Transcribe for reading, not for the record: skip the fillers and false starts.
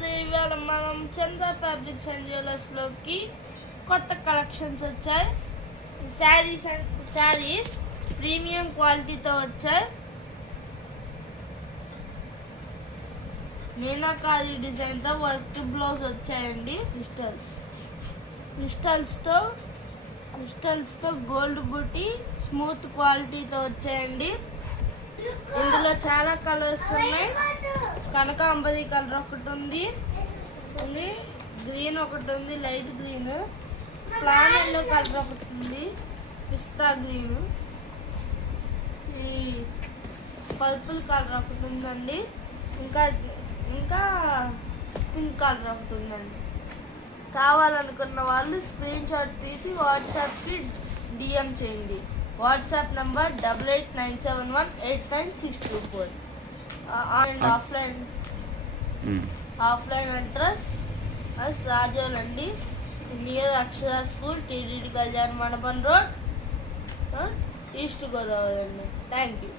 అది ఇవాళ మనం చంద్ర ఫ్యాబ్రిక్స్ అండ్ జ్యువెలర్స్లోకి కొత్త కలెక్షన్స్ వచ్చాయి. శారీస్ ప్రీమియం క్వాలిటీతో వచ్చాయి. మీనాకారి డిజైన్తో వర్క్ బ్లౌజ్ వచ్చాయండి. క్రిస్టల్స్తో గోల్డ్ బూటీ స్మూత్ క్వాలిటీతో వచ్చాయండి. ఇందులో చాలా కలర్స్ ఉన్నాయి. కనకాంబరి కలర్ ఒకటి ఉంది, గ్రీన్ ఒకటి ఉంది, light green, plan yellow colour ఒకటి ఉంది, పిస్తా గ్రీన్, ఈ పర్పుల్ కలర్ ఒకటి ఉందండి, ఇంకా పింక్ కలర్ ఒకటి ఉందండి. కావాలనుకున్న వాళ్ళు స్క్రీన్ షాట్ తీసి వాట్సాప్కి డిఎం చేయండి. WhatsApp number 8897189624. And offline address Razole అండి, నియర్ అక్షర స్కూల్, టీటీడీ కళ్యాణ మండపం రోడ్, ఈస్ట్ గోదావరి అండి. Thank you.